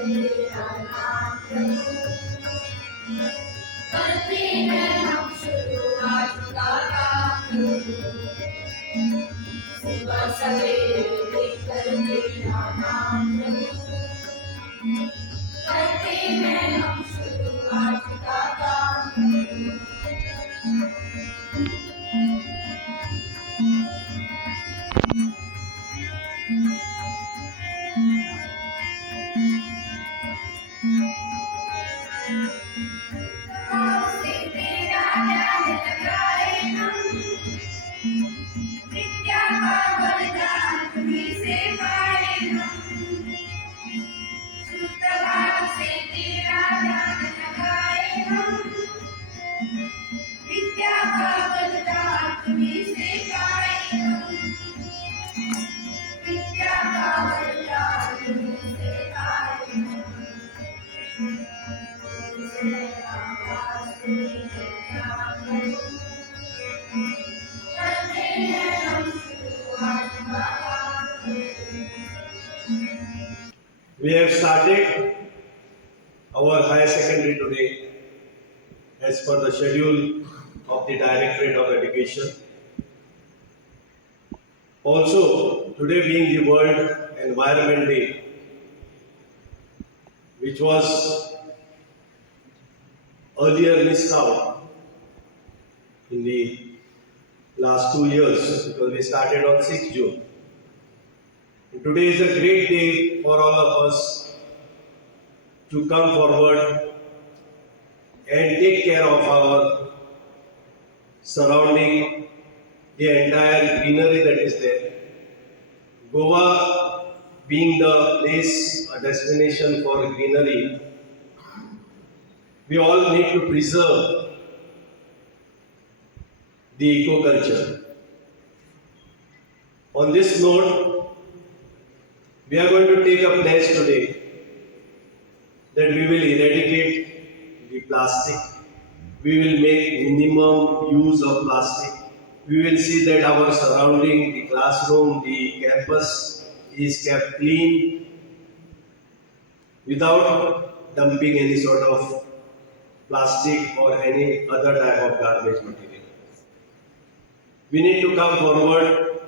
तेरा नाम प्रभु, करते हैं हम शुरुआत का काम प्रभु, सुबह सवेरे लेकर तेरा नाम प्रभु, करते हैं हम शुरुआत का काम प्रभु। से तेरा ज्ञान लगाए हम, विद्या का वरदान तुम्हीं से पाए हम। शुद्ध भाव से तेरा ज्ञान लगाए हम, विद्या का वरदान तुम्हीं से पाए हम। विद्या का वरदान तुम्हीं से पाए हम। We have started our higher secondary today as per the schedule of the Directorate of Education. Also, today being the World Environment Day, which was earlier missed out in the last 2 years because we started on 6th June. And today is a great day for all of us to come forward and take care of our surrounding, the entire greenery that is there. Goa being the place, a destination for greenery, we all need to preserve the eco-culture. On this note, we are going to take a pledge today that we will eradicate the plastic. We will make minimum use of plastic. We will see that our surrounding, the classroom, the campus is kept clean without dumping any sort of plastic or any other type of garbage material. We need to come forward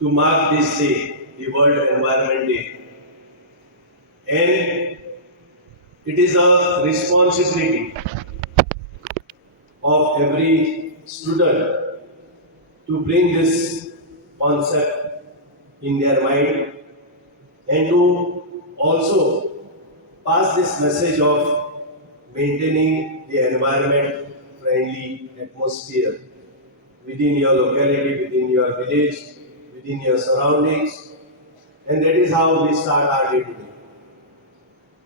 to mark this day, the World Environment Day. And it is a responsibility of every student to bring this concept in their mind and to also pass this message of maintaining the environment friendly atmosphere within your locality, within your village, within your surroundings. And that is how we start our day today.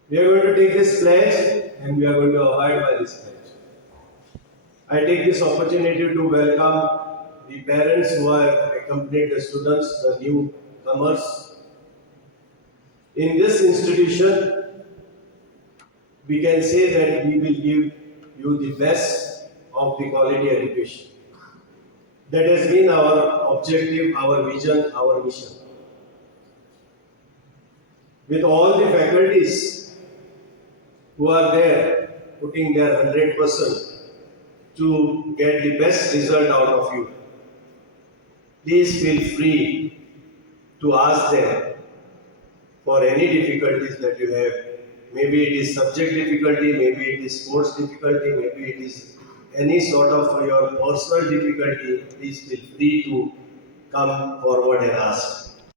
We are going to take this pledge and we are going to abide by this pledge. I take this opportunity to welcome the parents who have accompanied the students, the newcomers. In this institution, we can say that we will give you the best of the quality education. That has been our objective, our vision, our mission. With all the faculties who are there putting their 100% to get the best result out of you, please feel free to ask them for any difficulties that you have. Maybe it is subject difficulty, maybe it is sports difficulty, maybe it is any sort of your personal difficulty. Please feel free to come forward and ask.